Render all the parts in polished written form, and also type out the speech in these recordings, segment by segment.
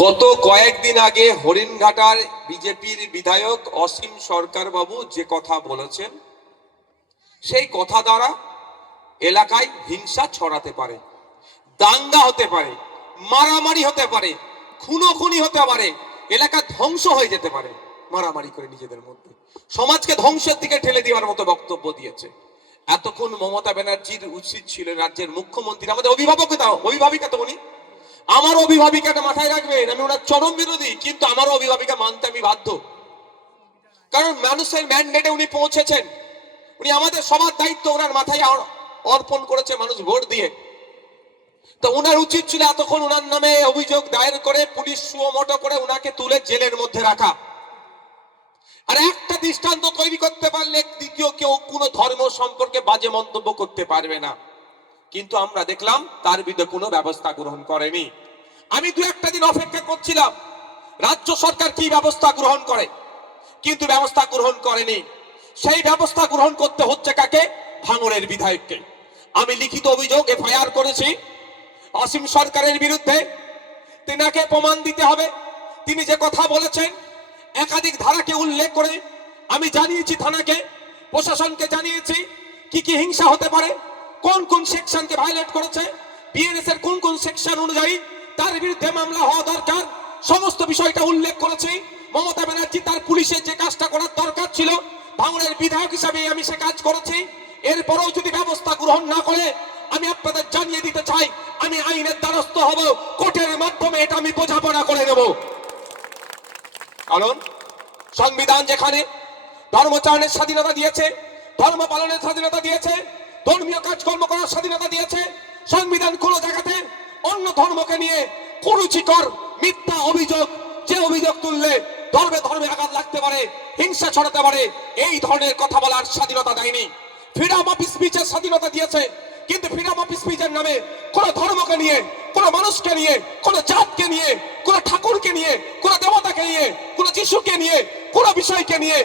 গত কয়েকদিন আগে হরিণঘাটার বিজেপির বিধায়ক অসীম সরকার বাবু যে কথা বলেছেন, সেই কথা দ্বারা এলাকায় হিংসা ছড়াতে পারে, দাঙ্গা হতে পারে, মারামারি হতে পারে, খুনোখুনি হতে পারে, এলাকা ধ্বংস হয়ে যেতে পারে। মারামারি করে নিজেদের মধ্যে সমাজকে ধ্বংসের দিকে ঠেলে দেওয়ার মতো বক্তব্য দিয়েছে। এতক্ষণ মমতা ব্যানার্জির উচিত ছিল রাজ্যের মুখ্যমন্ত্রী, আমাদের অভিভাবিকা তো উনি, আমার অভিভাবিকাটা মাথায় রাখবেন। আমি ওনার চরম বিরোধী, কিন্তু আমার অভিভাবিকা মানতে আমি বাধ্য, কারণ মানুষের ম্যান্ডেটে উনি পৌঁছেছেন। উনি আমাদের সবার দায়িত্ব ওনার মাথায় অর্পণ করেছে মানুষ ভোট দিয়ে। তো ওনার উচিত ছিল এতক্ষণ ওনার নামে অভিযোগ দায়ের করে পুলিশ সুমোটো করে ওনাকে তুলে জেলের মধ্যে রাখা। আর একটা দৃষ্টান্ত তৈরি করতে পারলে দ্বিতীয় কেউ কোনো ধর্ম সম্পর্কে বাজে মন্তব্য করতে পারবে না। কিন্তু আমরা দেখলাম তার বিরুদ্ধে কোনো ব্যবস্থা গ্রহণ করেনি। আমি দু একটা দিন অপেক্ষা করছিলাম রাজ্য সরকার কি ব্যবস্থা গ্রহণ করে, কিন্তু ব্যবস্থা গ্রহণ করেনি। সেই ব্যবস্থা গ্রহণ করতে হচ্ছে কাকে? ভাঙড়ের বিধায়ককে। আমি লিখিত অভিযোগ এফআইআর করেছি অসীম সরকারের বিরুদ্ধে। তিনাকে প্রমাণ দিতে হবে। তিনি যে কথা বলেছেন একাধিক ধারাকে উল্লেখ করে আমি জানিয়েছি থানাকে, প্রশাসনকে জানিয়েছি কি কি হিংসা হতে পারে, কোন কোন সেকশনকে ভায়োলেট করেছে, বিএনএস এর কোন কোন সেকশন অনুযায়ী তার বিরুদ্ধে মামলা হওয়া দরকার, সমস্ত বিষয়টা উল্লেখ করেছি। মমতা ব্যানার্জি তার পুলিশের যে কাজটা করার দরকার ছিল, ভাঙড়ের বিধায়ক হিসাবে আমি সে কাজ করেছি। এরপরেও যদি ব্যবস্থা গ্রহণ না করে, আমি আপনাদের জানিয়ে দিতে চাই আমি আইনের দ্বারস্থ হব, কোর্টের মাধ্যমে এটা আমি বোঝাপড়া করে নেব। কারণ সংবিধান যেখানে ধর্মচারণের স্বাধীনতা দিয়েছে, ধর্ম পালনের স্বাধীনতা দিয়েছে, ধর্মীয় কাজকর্ম করার স্বাধীনতা দিয়েছে, সংবিধান কোন জায়গাতে অন্য ধর্মকে নিয়ে কুরুচিকর মিথ্যা অভিযোগ, যে অভিযোগ তুললে ধর্মে ধর্মে আঘাত লাগতে পারে, হিংসা ছড়াতে পারে, এই ধরনের কথা বলার স্বাধীনতা দেয়নি। ফ্রিডম অফ স্পিচের স্বাধীনতা দিয়েছে, কিন্তু ফ্রিডম অফ স্পিচের নামে কোন ধর্মকে নিয়ে, কোন মানুষকে নিয়ে, কোন জাতকে নিয়ে, কোন ঠাকুরকে নিয়ে, কোন দেবতাকে নিয়ে, কোন যিশুকে নিয়ে, কোন বিষয়কে নিয়ে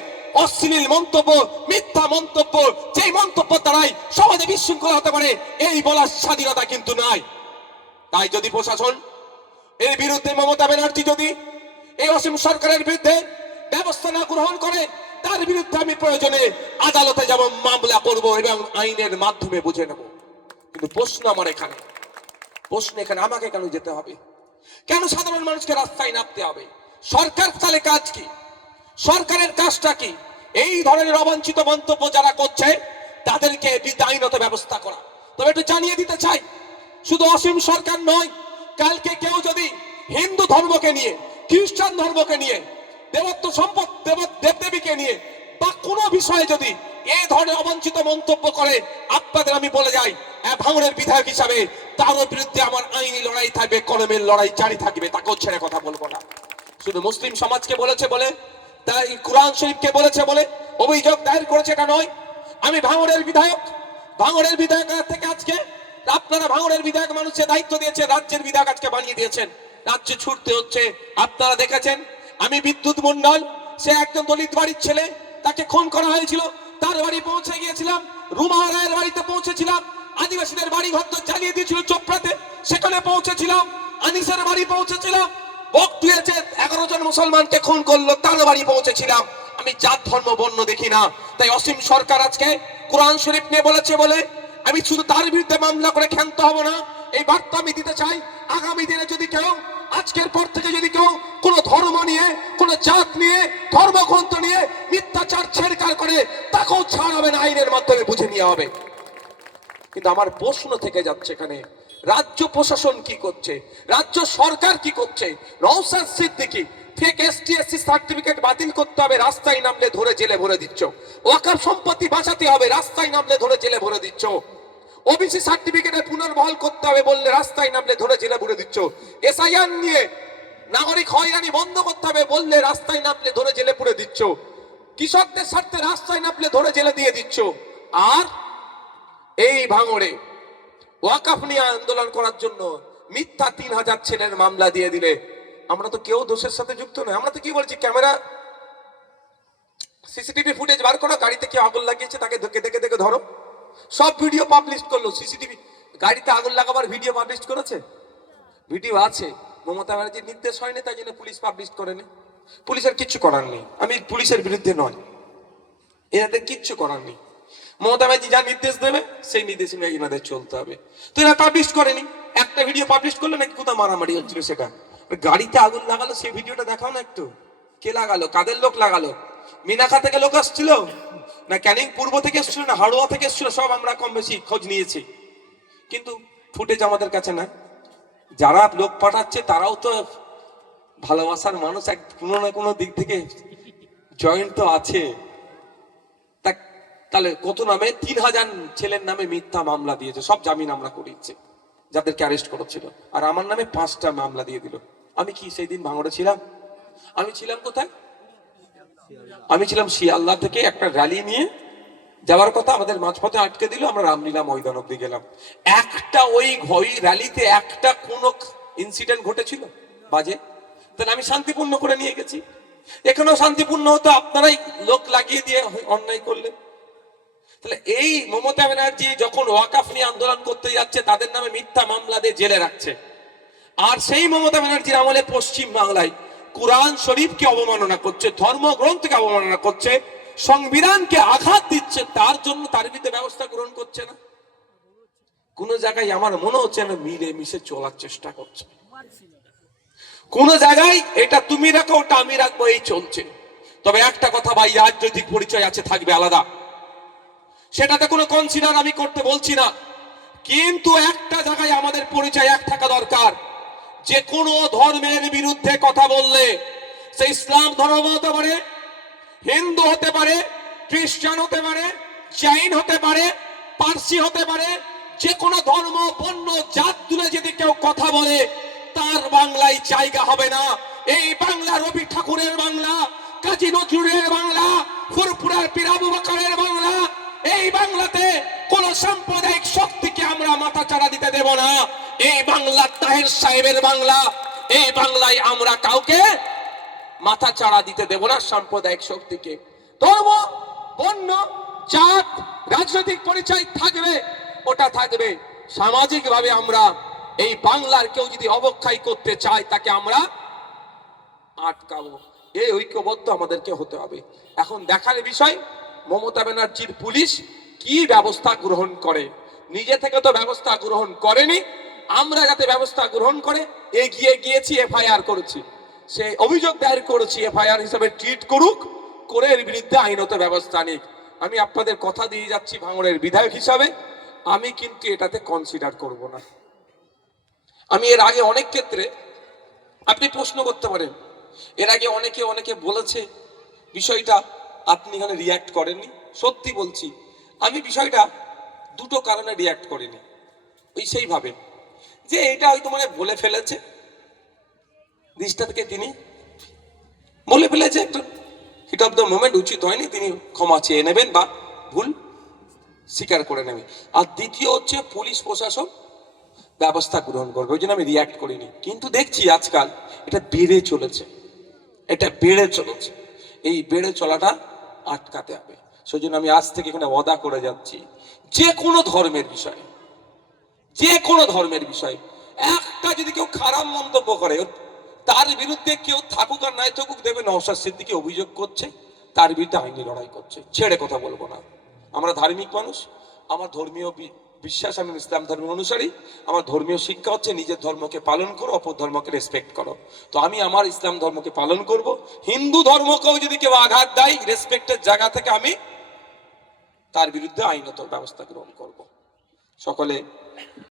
অশ্লীল মন্তব্য, মিথ্যা মন্তব্য, যেই মন্তব্য দ্বারাই সমাজে বিশৃঙ্খলা হতে পারে, এই বলার স্বাধীনতা কিন্তু নাই। তাই যদি প্রশাসন এর বিরুদ্ধে, মমতা ব্যানার্জি যদি এই অসীম সরকারের বিরুদ্ধে ব্যবস্থা না গ্রহণ করে, তার বিরুদ্ধে আমি প্রয়োজনে আদালতে যাব, মামলা করব এবং আইনের মাধ্যমে বুঝে নেব। কিন্তু প্রশ্ন এখানে আমাকে কেন যেতে হবে? কেন সাধারণ মানুষকে রাস্তায় নামতে হবে? সরকার তাহলে কাজ কি? সরকারের কাজটা কি? এই ধরনের অবাঞ্ছিত মন্তব্য যারা করছে তাদেরকে আইনত ব্যবস্থা করা। তবে একটু জানিয়ে দিতে চাই, শুধু অসীম সরকার নয়, কালকে কেউ যদি হিন্দু ধর্মকে নিয়ে, খ্রিস্টান ধর্মকে নিয়ে, দেবত্ব সম্পদ, দেবদেবীকে নিয়ে বা কোনো বিষয়ে যদি এই ধরনের অবাঞ্ছিত মন্তব্য করে, আপনাদের আমি বলে যাই ভাঙড়ের বিধায়ক হিসাবে তার বিরুদ্ধে আমার আইনি লড়াই থাকবে, কলমের লড়াই জারি থাকবে, তাকেও ছেড়ে কথা বলবো না। শুধু মুসলিম সমাজকে বলেছে বলে, তাই কুরআন শরীফকে বলেছে বলে অভিযোগ দায়ের করেছে এটা নয়। আমি ভাঙড়ের বিধায়ক থেকে আজকে আপনারা ভাঙড়ের বিধায়ক মানুষের দায়িত্ব দিয়েছে, রাজ্যের বিধায়ক আজকে বানিয়ে দিয়েছেন, রাজ্যে ছুটতে হচ্ছে। আপনারা দেখেছেন আমি বিদ্যুৎ মন্ডল, সে একজন দলিত বাড়ির ছেলে, তাকে খুন করা হয়েছিল, তার বাড়ি পৌঁছে গিয়েছিলাম, রুমা রায়ের বাড়িতে পৌঁছেছিলাম, আদিবাসীদের বাড়ি ঘর তো জ্বালিয়ে দিয়েছিল চোপড়াতে, সেখানে পৌঁছেছিলাম, আনিসের বাড়ি পৌঁছেছিলাম, বকটুয়েছে 11 জন মুসলমানকে খুন করলো, তার বাড়ি পৌঁছেছিলাম। আমি জাত ধর্ম বর্ণ দেখি না। তাই অসীম সরকার আজকে কোরআন শরীফ নিয়ে বলেছে বলে আমি শুধু তার বিরুদ্ধে মামলা করে ক্ষান্ত হব না, এই বার্তা আমি দিতে চাই। আগামী দিনে যদি কেউ, আজকের পর থেকে যদি কেউ কোন ধর্ম নিয়ে, কোন জাত নিয়ে, ধর্মগ্রন্থ নিয়ে মিথ্যাচার ছেড়কার করে, তাকেও ছাড় হবে না, আইনের মাধ্যমে বুঝে নেওয়া হবে। কিন্তু আমার প্রশ্ন থেকে যাচ্ছে এখানে রাজ্য প্রশাসন কি করছে, রাজ্য সরকার কি করছে? Naushad Siddiqui fake STSC certificate বাতিল করতে হবে, রাস্তায় নামলে ধরে জেলে ভরে দিচ্ছ। ওয়াকফ সম্পত্তি বাঁচাতে হবে, রাস্তায় নামলে ধরে জেলে ভরে দিচ্ছ। ওবিসি সার্টিফিকেটের পুনর্বহাল করতে হবে বললে রাস্তায় নামলে ধরে জেলে ভরে দিচ্ছ। এসআইআর নিয়ে নাগরিক হয়রানি বন্ধ করতে হবে বললে রাস্তায় নামলে ধরে জেলে পুরে দিচ্ছ। কৃষকদের স্বার্থে রাস্তায় নামলে ধরে জেলে দিয়ে দিচ্ছ। আর এই ভাঙড়ে ওয়াকফ নিয়ে আন্দোলন করার জন্য মিথ্যা 3000 ছেলের মামলা দিয়ে দিলে আমরা তো কেউ দোষের সাথে যুক্ত নয়। আমরা তো কি বলছি, ক্যামেরা সিসিটিভি ফুটেজ বার করো, গাড়িতে কেউ আগুন লাগিয়েছে তাকে দেখে ধরো। সব ভিডিও পাবলিশ করলো, সিসিটিভি গাড়িতে আগুন লাগাবার ভিডিও পাবলিশ করেছে, ভিডিও আছে। মমতা ব্যানার্জির নির্দেশ হয়নি, তাই জন্য পুলিশ পাবলিশ করেনি। পুলিশের কিচ্ছু করার নেই, আমি পুলিশের বিরুদ্ধে নয়, এনাদের কিচ্ছু করার নেই। মমতা ব্যানার্জি যা নির্দেশ দেবে সেই নির্দেশ নিয়ে এনাদের চলতে হবে। তো এরা পাবলিশ করেনি, একটা ভিডিও পাবলিশ করলো নাকি কোথাও মারামারি হচ্ছিল, সেটা গাড়িতে আগুন লাগালো, সেই ভিডিওটা দেখাও না একটু। কে লাগালো, কাদের লোক লাগালো? মিনাখা থেকে লোক আসছিল না, ক্যানিং পূর্ব থেকে এসেছিল না, হাড়োয়া থেকে এসেছিল, সব আমরা কম বেশি খোঁজ নিয়েছি, কিন্তু ফুটেজ আমাদের কাছে না। যারা লোক পাঠাচ্ছে তারাও তো ভালোবাসার মানুষ, এক কোনো না কোনো দিক থেকে জয়েন্ট তো আছে। তাহলে কত নামে 3000 ছেলের নামে মিথ্যা মামলা দিয়েছে, সব জামিন আমরা করিয়েছে যাদেরকে অ্যারেস্ট করেছিল, আর আমার নামে 5টা মামলা দিয়ে দিল। আমি কি সেই দিন ভাঙড়ে ছিলাম? আমি ছিলাম কোথায়? আমি ছিলাম শিয়ালদা থেকে একটা র্যালি নিয়ে যাওয়ার কথা, আমাদের মাঝপথে আটকে দিল, আমরা রামলীলা ময়দান অব্দি গেলাম। একটা ওই র্যালিতে একটা কোনো ইনসিডেন্ট ঘটেছিল বাজে? তাহলে আমি শান্তিপূর্ণ করে নিয়ে গেছি, এখানেও শান্তিপূর্ণ হতো, আপনারাই লোক লাগিয়ে দিয়ে অন্যায় করলেন। তাহলে এই মমতা ব্যানার্জি যখন ওয়াকাফ নিয়ে আন্দোলন করতে যাচ্ছে, তাদের নামে মিথ্যা মামলা দিয়ে জেলে রাখছে। আর সেই মমতা ব্যানার্জির আমলে পশ্চিম বাংলায় কুরআন শরীফকে অবমাননা করছে, ধর্মগ্রন্থকে অবমাননা করছে, সংবিধানকে আঘাত দিচ্ছে, তার জন্য তার বিরুদ্ধে ব্যবস্থা গ্রহণ করছে না। কোন জায়গায় আমার মনে হচ্ছে না মিলে মিশে চলার চেষ্টা করছে, কোন জায়গায় এটা তুমি রাখো ওটা আমি রাখবো, এই চলছে। তবে একটা কথা ভাই, রাজনৈতিক পরিচয় আছে, থাকবে আলাদা, সেটাতে কোনো কনসিডার আমি করতে বলছি না, কিন্তু একটা জায়গায় আমাদের পরিচয় এক থাকা দরকার। যে কোনো ধর্মের বিরুদ্ধে কথা বললে, সে ইসলাম ধর্ম হতে পারে, হিন্দু হতে পারে, খ্রিস্টান হতে পারে, জৈন হতে পারে, পার্সি হতে পারে, যে কোনো ধর্ম বর্ণ জাত তুলে যদি কেউ কথা বলে, তার বাংলায় জায়গা হবে না। এই বাংলা রবি ঠাকুরের বাংলা, কাজী নজরুলের বাংলা, ফুরফুরার পীর আবু বকরের বাংলা। এই বাংলাতে কোন সাম্প্রদায়িক শক্তিকে আমরা মাথা চাড়া দিতে দেব না। এই বাংলা তাহের সাহেবের বাংলা, এই বাংলায় আমরা কাউকে মাথা চাড়া দিতে দেব না, সাম্প্রদায়িক শক্তিকে। ধর্ম, বর্ণ, জাত, রাজনৈতিক পরিচয় থাকবে, ওটা থাকবে। সামাজিক ভাবে আমরা এই বাংলার কেউ যদি অবক্ষয় করতে চায়, তাকে আমরা আটকাবো। এই ঐক্যবদ্ধ আমাদেরকে হতে হবে। এখন দেখার বিষয় মমতা ব্যানার্জির পুলিশ কি ব্যবস্থা গ্রহণ করে। নিজে থেকে তো ব্যবস্থা গ্রহণ করেনি, আমরা যাতে ব্যবস্থা গ্রহণ করে এগিয়ে গিয়েছি, এফআইআর করেছি, সে অভিযোগ দায়ের করেছি, এফআইআর হিসেবে ট্রিট করুক, করে এর বিরুদ্ধে আইনত ব্যবস্থা নিক। আমি আপনাদের কথা দিয়ে যাচ্ছি, ভাঙড়ের বিধায়ক হিসাবে আমি কিন্তু এটাতে কনসিডার করব না। আমি এর আগে অনেক ক্ষেত্রে, আপনি প্রশ্ন করতে পারেন, এর আগে অনেকে বলেছে বিষয়টা, আপনি এখানে রিয়াক্ট করেননি। সত্যি বলছি, আমি বিষয়টা দুটো কারণে রিয়াক্ট করিনি। ওই সেইভাবে যে এটা হয়তো মানে বলে ফেলেছে, দিশটা থেকে তিনি বলে ফেলেছে, একটু হিট অফ দ্য মোমেন্ট, উচিত হয়নি, তিনি ক্ষমা চেয়ে নেবেন বা ভুল স্বীকার করে নেবেন। আর দ্বিতীয় হচ্ছে পুলিশ প্রশাসন ব্যবস্থা গ্রহণ করবে, ওই জন্য আমি রিয়াক্ট করিনি। কিন্তু দেখছি আজকাল এটা বেড়ে চলেছে, এই বেড়ে চলাটা আটকাতে হবে। সেই জন্য আমি আজ থেকে এখানে ওয়াদা করে যাচ্ছি, যে কোনো ধর্মের বিষয় একটা যদি কেউ খারাপ মন্তব্য করে, তার বিরুদ্ধে কেউ থাকুক আর নাই থাকুক, দেবে নওশাদ সিদ্দিকী অভিযোগ করছে, তার বিরুদ্ধে আইনি লড়াই করছে, ছেড়ে কথা বলবো না। আমরা ধার্মিক মানুষ, আমার ধর্মীয় বিশ্বাস, আমি ইসলাম ধর্মের অনুসারী, আমার ধর্মীয় শিক্ষা হচ্ছে নিজের ধর্মকে পালন করো, অপর ধর্মকে রেসপেক্ট করো। তো আমি আমার ইসলাম ধর্মকে পালন করব, হিন্দু ধর্মকেও যদি কেউ আঘাত দেয়, রেসপেক্টের জায়গা থেকে আমি তার বিরুদ্ধে আইনত ব্যবস্থা গ্রহণ করব। সকলে